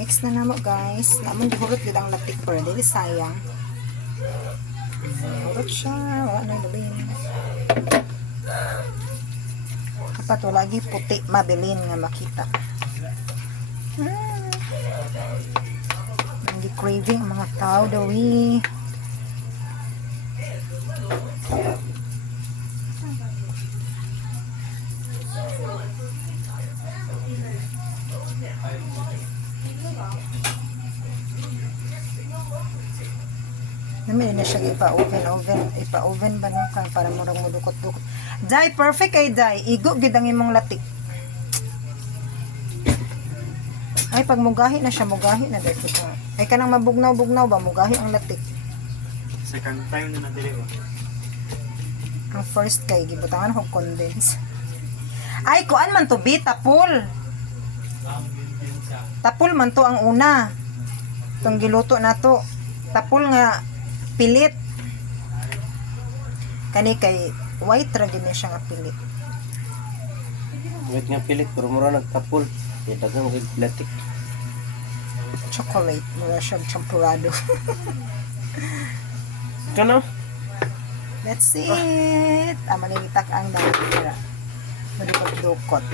Mix na namo guys. Namon gihurot gid ang latik pero dili sayang. Hurot siya, wala na labin. Kapat wala gi puti mabilin nga makita. Ang craving ang mga tao daw eh. Namin na siya ipa-oven ba no? Para murang mudukot-dukot. Jai, perfect kay Jai. Igo gid ang imong latik. Ay, pag mugahi na siya, mugahi na dahil ito. Ay, kanang mabugnaw-bugnaw ba? Mugahi ang latik. Second time na nadili ba? Ang first kay, gibutangan ko condense. Ay, kuan man to, B, tapul. Tapul man to ang una. Itong giluto na to. Tapul nga, pilit. Kani kay, white ra gini siya nga pilit. Wait nga pilit, pero mura nagtapol. Kaya dagang latik. Chocolate. Mura siya champurado. Kano? That's it. Manilitak ang dami. Madukot-dukot.